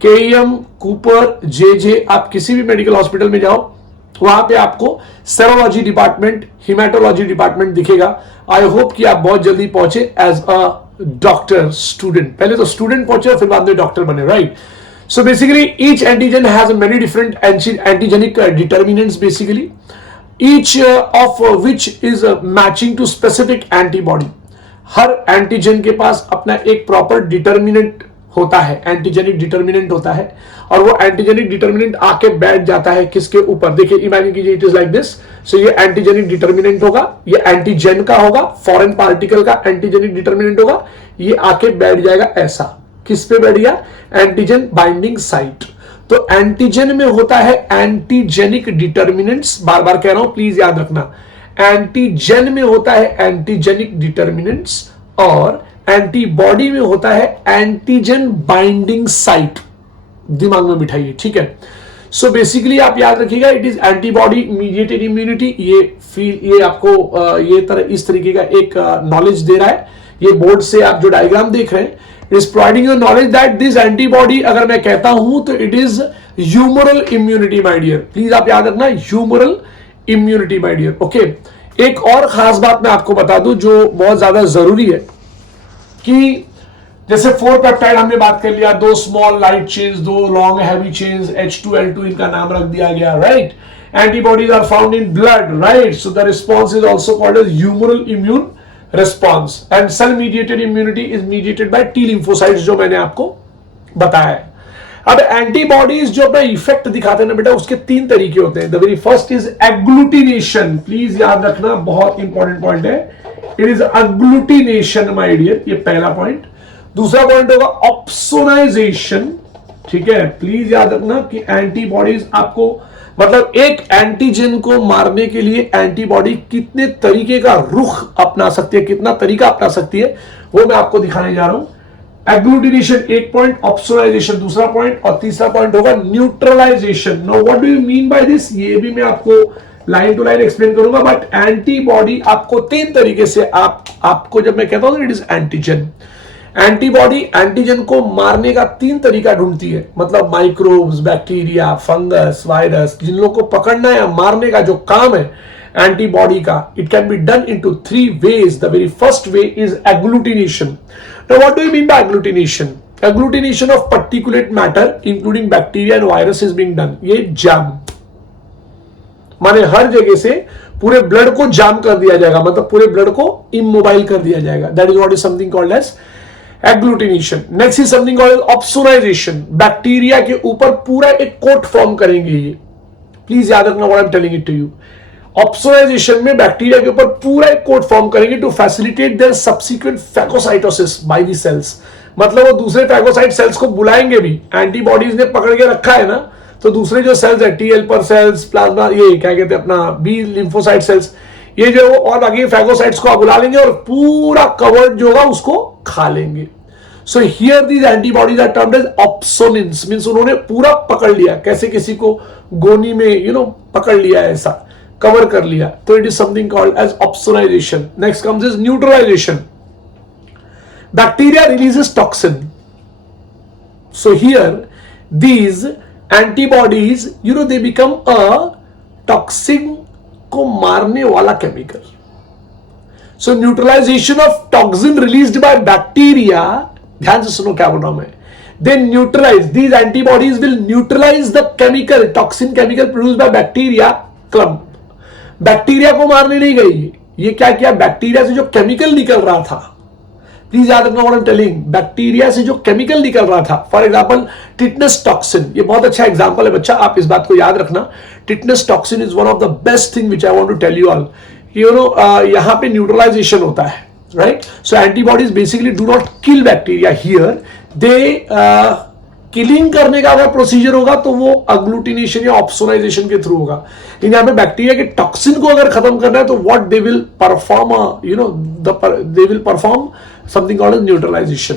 KM, Cooper, J, आप किसी भी मेडिकल हॉस्पिटल में जाओ, वहां पे आपको सेरोलॉजी डिपार्टमेंट, हिमेटोलॉजी डिपार्टमेंट दिखेगा। आई होप कि आप बहुत जल्दी पहुंचे एज अ डॉक्टर स्टूडेंट, पहले तो स्टूडेंट पहुंचे फिर बाद में डॉक्टर बने, right. So basically each antigen has many different antigenic determinants basically, each of which is matching to specific antibody. Her antigen के पास अपना एक प्रॉपर डिटर्मिनेंट होता है, एंटीजेनिक डिटर्मिनेंट होता है, और वो एंटीजेनिक डिटर्मिनेंट आके बैठ जाता है किसके ऊपर। देखिए इमेजिन कीजिए, इट इज लाइक दिस। सो ये एंटीजेनिक डिटर्मिनेंट होगा, ये एंटीजन का होगा, फॉरेन पार्टिकल का एंटीजेनिक डिटर्मिनेंट होगा, ये आके बैठ जाएगा ऐसा। किस पे बैठ गया? Antigen binding site. तो एंटीजन में होता है एंटीजेनिक डिटर्मिनेंट्स, बार बार कह रहा हूं प्लीज याद रखना, एंटीजन में होता है एंटीजेनिक डिटर्मिनेंट्स, और एंटीबॉडी में होता है एंटीजन बाइंडिंग साइट। दिमाग में बिठाइए, ठीक है। सो बेसिकली आप याद रखिएगा, it is antibody mediated immunity. ये आपको ये इस तरीके का एक नॉलेज दे रहा है। ये बोर्ड से आप जो डायग्राम देख रहे हैं, it is providing your knowledge that this antibody, अगर मैं कहता हूं तो it is humoral immunity my dear. Please आप याद रखना, humoral immunity my dear, okay. एक और खास बात मैं आपको बता दूं जो बहुत ज्यादा जरूरी है, कि जैसे 4 पेप्टाइड हमने बात कर लिया, 2 small light chains, 2 long heavy chains, H2L2 इनका नाम रख दिया गया, right. Antibodies are found in blood, right. So the response is also called as humoral immune response, and cell mediated immunity is mediated by T lymphocytes, जो मैंने आपको बताया है। अब एंटीबॉडीज जो अपना इफेक्ट दिखाते हैं ना बेटा, उसके 3 तरीके होते हैं। The very first is agglutination, please याद रखना, बहुत इंपॉर्टेंट पॉइंट है। It is agglutination my dear, ये पहला पॉइंट। दूसरा पॉइंट होगा ऑप्सोनाइजेशन, ठीक है। प्लीज याद रखना कि एंटीबॉडीज आपको, मतलब एक एंटीजन को मारने के लिए एंटीबॉडी कितने तरीके का रुख अपना सकती है, कितना तरीका अपना सकती है, वो मैं आपको दिखाने जा रहा हूं। एग्लूटिनेशन एक पॉइंट, ऑप्सोनाइजेशन दूसरा पॉइंट, और तीसरा पॉइंट होगा neutralization. Now what do you mean by this, ये भी मैं आपको लाइन टू लाइन एक्सप्लेन करूंगा। बट एंटीबॉडी आपको 3 तरीके से आपको जब मैं कहता हूं it is antigen, antibody antigen को मारने का 3 तरीका ढूंढती है। मतलब माइक्रोब्स, बैक्टीरिया, फंगस, वायरस, जिन लोगों को पकड़ना या मारने का जो काम है एंटीबॉडी का, it can be done into 3 ways. The very first way is agglutination. Now what do you mean by agglutination? Agglutination of particulate matter including bacteria and virus is being done. ये जाम, माने हर जगह से पूरे blood को जाम कर दिया जाएगा, मतलब पूरे ब्लड को इमोबाइल कर दिया जाएगा। That is what is something called as agglutination. Next is something called opsonization. Bacteria के ऊपर पूरा एक कोट फॉर्म करेंगे ये, प्लीज याद रखना what I am telling it to you. Opsonization में बैक्टीरिया के ऊपर पूरा एक कोट फॉर्म करेंगे to facilitate their subsequent phagocytosis by the cells. मतलब वो दूसरे फैगोसाइट सेल्स को बुलाएंगे भी, एंटीबॉडीज ने पकड़ के रखा है ना, तो दूसरे जो सेल्स है, टी हेल्पर सेल्स, प्लाज्मा, ये क्या कहते हैं अपना बी लिम्फोसाइट सेल्स, ये जो और बाकी फैगोसाइट्स को आप बुला लेंगे और पूरा कवर्ड जो होगा उसको खा लेंगे। So here these antibodies are termed as opsonins, means उन्होंने पूरा पकड़ लिया, कैसे किसी को गोनी में पकड़ लिया, ऐसा कवर कर लिया। तो it is something called as opsonization. Next comes is neutralization. Bacteria releases toxin, so here these antibodies they become a toxin को मारने वाला chemical. So neutralization of toxin released by bacteria, ध्यान से सुनो क्या बोल रहा हूं मैं, they neutralize, these antibodies will neutralize the chemical, toxin chemical produced by bacteria clump. Bacteria को मारने नहीं गई, ये क्या किया, बैक्टीरिया से जो केमिकल निकल रहा था, प्लीज याद रखना what I am telling, bacteria से जो केमिकल निकल रहा था, फॉर एग्जांपल टिटनस टॉक्सिन, ये बहुत अच्छा एग्जांपल है बच्चा, आप इस बात को याद रखना। Tetanus toxin is one of the best thing which I want to tell you all. You know यहां पे न्यूट्रलाइजेशन होता है, right? So antibodies basically do not kill bacteria here, they killing करने का अगर प्रोसीजर होगा तो वो अग्लूटिनेशन या ऑप्सोनाइजेशन के थ्रू होगा। लेकिन यहाँ पे बैक्टीरिया के टॉक्सिन को अगर खत्म करना है तो what they will perform, you know, they will perform something called neutralization.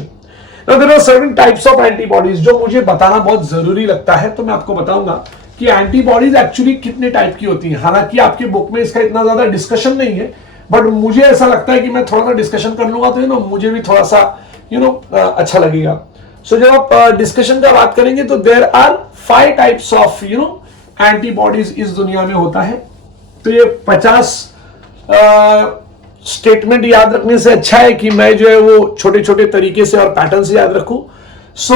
Now there are certain types of antibodies जो मुझे बताना बहुत जरूरी लगता है, तो मैं आपको बताऊंगा कि एंटीबॉडीज एक्चुअली कितने टाइप की होती हैं। हालांकि आपके बुक में इसका इतना ज्यादा डिस्कशन नहीं है, बट मुझे ऐसा लगता है कि मैं थोड़ा सा डिस्कशन कर लूंगा तो मुझे भी थोड़ा सा अच्छा लगेगा। सो जब आप डिस्कशन का बात करेंगे तो there are 5 types of antibodies इस दुनिया में होता है। तो ये 50 स्टेटमेंट याद रखने से अच्छा है कि मैं जो है वो छोटे छोटे तरीके से और पैटर्न से याद रखूं। सो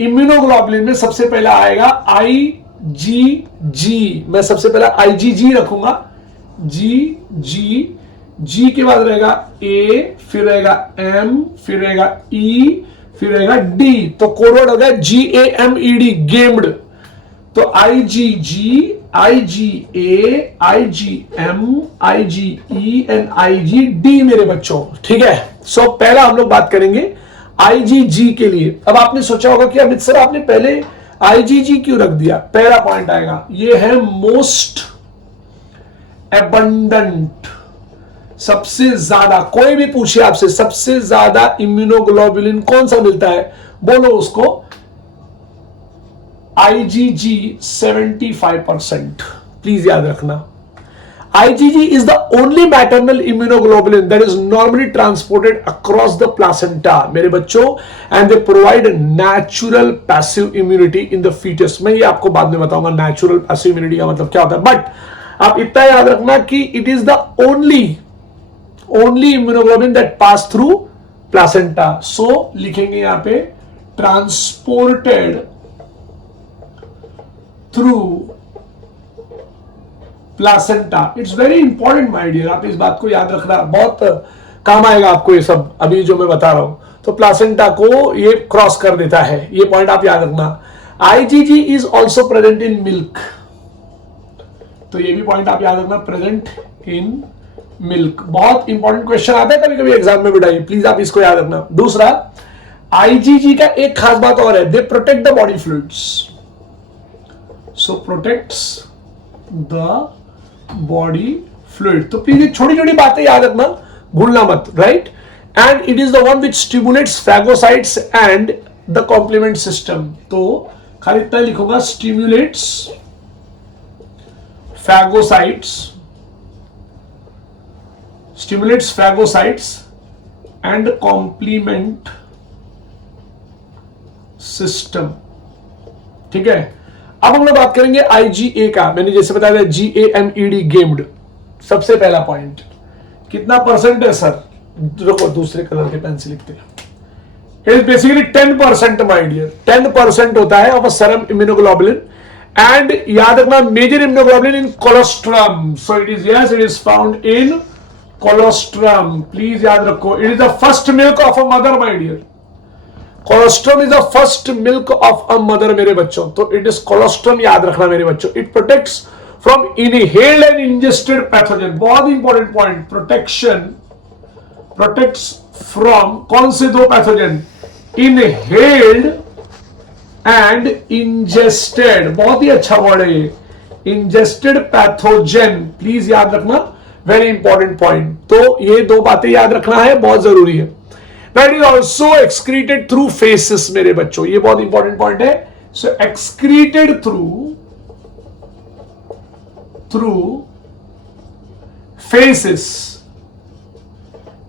इम्यूनोग्लोबुलिन में सबसे पहला आएगा IgG। मैं सबसे पहला IgG रखूंगा, जी के बाद रहेगा A, फिर रहेगा M, फिर रहेगा E, फिर रहेगा D। तो कोड हो गया GAMED, गेम्ड। तो IgG, IgA, IgM, IgE and IgD मेरे बच्चों, ठीक है। सो पहला हम लोग बात करेंगे IgG के लिए। अब आपने सोचा होगा कि अमित सर आपने पहले IgG क्यों रख दिया? पहला पॉइंट आएगा, ये है मोस्ट एबंडेंट, सबसे ज्यादा। कोई भी पूछे आपसे सबसे ज्यादा इम्यूनोग्लोबुलिन कौन सा मिलता है, बोलो उसको IgG 75%। प्लीज याद रखना, IgG is the only maternal immunoglobulin that is normally transported across the placenta मेरे बच्चों, and they provide natural passive immunity in the fetus। मैं ये आपको बाद में बताऊंगा natural passive immunity का मतलब क्या होता है, बट आप इतना याद रखना कि it is the only immunoglobulin that pass through placenta। so लिखेंगे यहां पे transported through placenta। It's very important my dear, आप इस बात को याद रखना, बहुत काम आएगा आपको ये सब अभी जो मैं बता रहा हूं। तो प्लासेंटा को ये क्रॉस कर देता है, ये पॉइंट आप याद रखना। IgG is also present in milk, तो ये भी पॉइंट आप याद रखना, प्रेजेंट इन मिल्क। बहुत इंपॉर्टेंट क्वेश्चन आता है कभी कभी एग्जाम में बिठाइए, प्लीज आप इसको याद रखना। दूसरा IgG का एक खास बात और है, they protect the body fluids, so protects the body fluid. तो प्लीज ये छोटी छोटी बातें याद रखना, भूलना मत, right? And it is the one which stimulates phagocytes and the complement system. तो खाली इतना लिखूंगा, stimulates phagocytes and complement system, ठीक है। अब हम लोग बात करेंगे IgA का। मैंने जैसे बताया था GAMED, गेम्ड, सबसे पहला पॉइंट। कितना परसेंट है सर? रुको दूसरे कलर के पेन से लिखते हैं। It is basically 10% my dear, 10% होता है of a serum immunoglobulin. And याद रखना, major immunoglobulin in colostrum, so it is found in colostrum. Please याद रखो, it is the first milk of a mother my dear. Colostrum is the first milk of a mother मेरे बच्चों। तो it is colostrum, याद रखना मेरे बच्चों। It protects from inhaled and ingested pathogen, बहुत इंपॉर्टेंट पॉइंट। प्रोटेक्ट्स फ्रॉम कौन से दो पैथोजन? इनहेल्ड एंड इंजेस्टेड, बहुत ही अच्छा वर्ड है ये, इंजेस्टेड पैथोजन। प्लीज याद रखना, वेरी इंपॉर्टेंट पॉइंट। तो ये दो बातें याद रखना है, बहुत जरूरी है। That is also excreted through faces मेरे बच्चों, ये बहुत इंपॉर्टेंट पॉइंट है। So excreted through faces,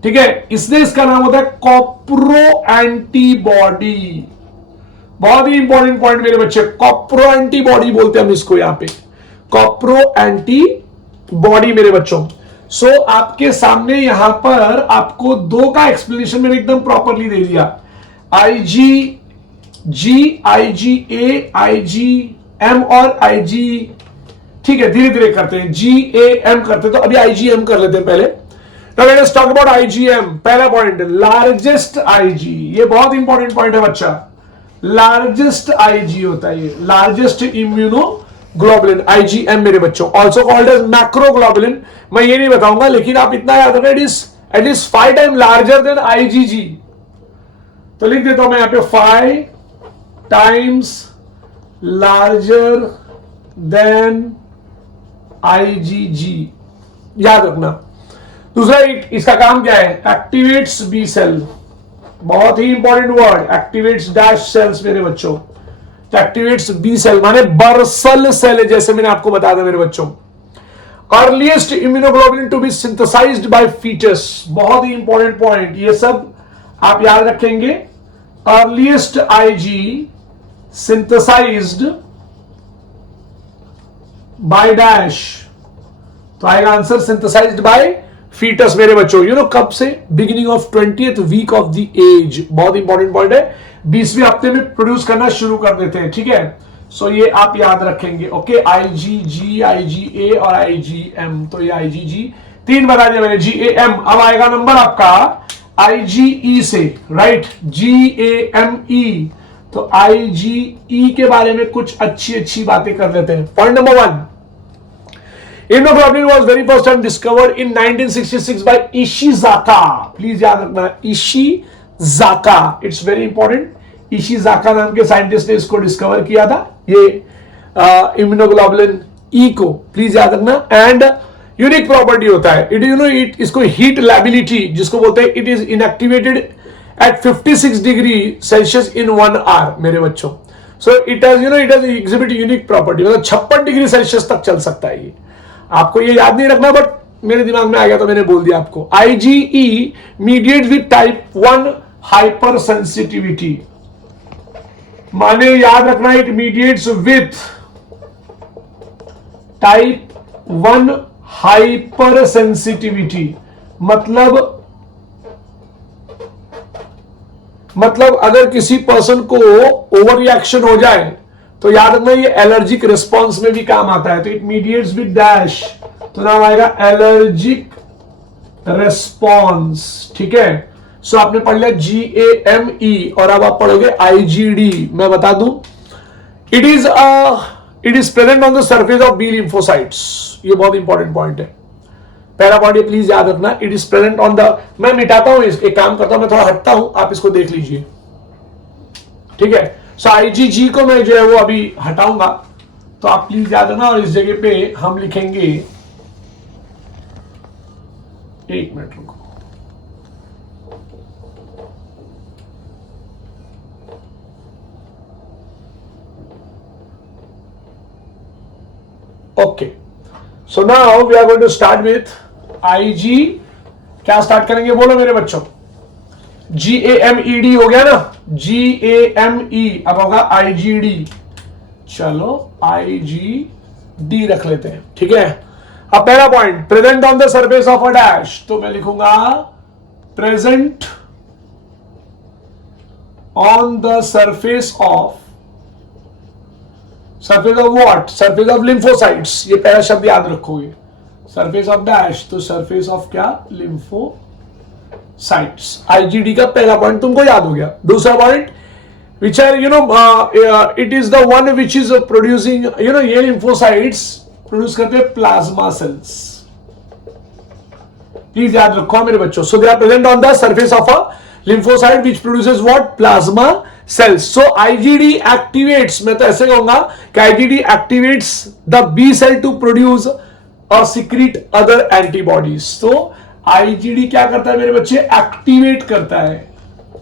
ठीक है। इसलिए इसका नाम होता है कॉप्रो एंटीबॉडी। बहुत ही इंपॉर्टेंट पॉइंट मेरे बच्चे, कॉप्रो एंटीबॉडी बोलते हैं हम इसको यहाँ पे, कॉप्रो एंटीबॉडी मेरे बच्चों। सो आपके सामने यहां पर आपको दो का एक्सप्लेनेशन मैंने एकदम प्रॉपरली दे दिया। IgG, IgA, IgM और IG, ठीक है, धीरे धीरे करते हैं, GAM करते हैं। तो अभी IgM कर लेते हैं पहले। Now let us talk about IgM. पहला पॉइंट, लार्जेस्ट IG, ये बहुत इंपॉर्टेंट पॉइंट है बच्चा। लार्जेस्ट IG होता है ये, लार्जेस्ट इम्यूनोग्लोबुलिन, IgM मेरे बच्चों, ऑल्सो कॉल्ड एज मैक्रोग्लोबुलिन। मैं ये नहीं बताऊंगा, लेकिन आप इतना याद रखना, it is at least 5 time larger than IgG। तो लिख देता हूं मैं यहां पे 5 टाइम्स लार्जर देन IgG, याद रखना। दूसरा, इसका काम क्या है? एक्टिवेट्स बी सेल, बहुत ही important word, activates dash cells मेरे बच्चों। एक्टिवेट्स बी सेल माने बर्सल सेल, जैसे मैंने आपको बताया था मेरे बच्चों। Earliest immunoglobulin to be synthesized by fetus, बहुत ही इंपॉर्टेंट पॉइंट, ये सब आप याद रखेंगे। Earliest IG synthesized by dash, तो आएगा आंसर सिंथेसाइज्ड बाय फीटस मेरे बच्चों। यू नो कब से? Beginning of 20th week of the age, बहुत इंपॉर्टेंट पॉइंट है। 20वें हफ्ते में प्रोड्यूस करना शुरू कर देते हैं, ठीक है। सो ये आप याद रखेंगे, ओके। IgG, IgA और IgM, तो ये IgG 3 बता दिया मैंने, GAM। अब आएगा नंबर आपका IgE से, राइट, GAME। तो IgE के बारे में कुछ अच्छी बातें कर लेते हैं। Point number 1, immunoglobulin was very first time discovered in 1966 by Ishizaka. Please याद रखना, Ishizaka, it's very important. Ishizaka नाम के साइंटिस्ट ने इसको डिस्कवर किया था, ये इम्यूनोग्लोबुलिन ई को, प्लीज याद रखना। एंड यूनिक प्रॉपर्टी होता है, इट इट इसको हीट लैबिलिटी जिसको बोलते हैं, it is inactivated at 56 degree Celsius in 1 hour मेरे बच्चों। So it has it has exhibit unique property, मतलब 56 डिग्री सेल्सियस तक चल सकता है ये। आपको ये याद नहीं रखना, बट मेरे दिमाग में आ गया तो मैंने बोल दिया आपको। IgE mediate with type 1 hyper sensitivity, माने याद रखना, it mediates with type 1 hyper sensitivity. मतलब अगर किसी पर्सन को ओवर रिएक्शन हो जाए तो याद रखना ये एलर्जिक रिस्पॉन्स में भी काम आता है। तो इट मीडिएट्स विद डैश, तो नाम आएगा एलर्जिक रिस्पॉन्स, ठीक है। सो आपने पढ़ लिया GAME और अब आप पढ़ोगे IgD। मैं बता दूं, it is present on the surface of B lymphocytes, ये बहुत इंपॉर्टेंट पॉइंट है। पहला पॉइंट ये प्लीज याद रखना, it is present on the, मैं मिटाता हूं, एक काम करता हूं, मैं थोड़ा हटता हूं, आप इसको देख लीजिए, ठीक है। सो IgG को मैं जो है वो अभी हटाऊंगा, तो आप प्लीज याद रखना, और इस जगह पे हम लिखेंगे, एक मिनट रुको, okay. So now we are going to start with IG, क्या स्टार्ट करेंगे बोलो मेरे बच्चों? GAMED हो गया ना, GAME, अब होगा IgD। चलो IgD रख लेते हैं, ठीक है। अब पहला point, present on the surface of a dash, तो मैं लिखूंगा present on the surface of what? Surface of lymphocytes, ये पहला शब्द याद रखोगे। सरफेस ऑफ डैश, तो सरफेस ऑफ क्या? लिम्फोसाइट्स। IgD का पहला पॉइंट तुमको याद हो गया। दूसरा point, which are it is the one which is producing, ये लिम्फोसाइट्स प्रोड्यूस करते हैं प्लाज्मा सेल्स, प्लीज याद रखो मेरे बच्चों। So they are present on the surface of a lymphocyte which produces what? Plasma cells. So IgD activates, मैं तो ऐसे कहूंगा कि IgD activates the B cell to produce or secrete other antibodies. तो IgD क्या करता है मेरे बच्चे? एक्टिवेट करता है,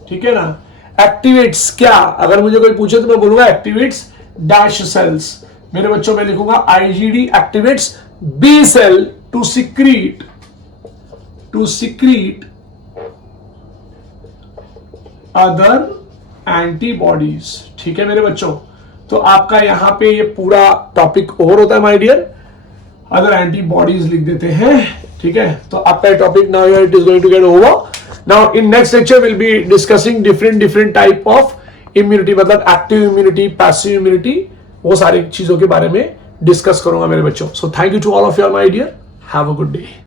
ठीक है ना। एक्टिवेट्स क्या? अगर मुझे कोई पूछे तो मैं बोलूंगा एक्टिवेट्स डैश सेल्स। मेरे बच्चों में लिखूंगा IgD activates B cell to secrete other antibodies, ठीक है मेरे बच्चों। तो आपका यहां पे ये पूरा टॉपिक ओवर होता है माय डियर, अदर एंटीबॉडीज लिख देते हैं, ठीक है। तो आपका topic now it is going to get over. Now in next lecture will be discussing different type of immunity, मतलब एक्टिव इम्यूनिटी, पैसिव इम्यूनिटी, वो सारी चीजों के बारे में डिस्कस करूंगा मेरे बच्चों। So thank you to all of your my dear, have a good day.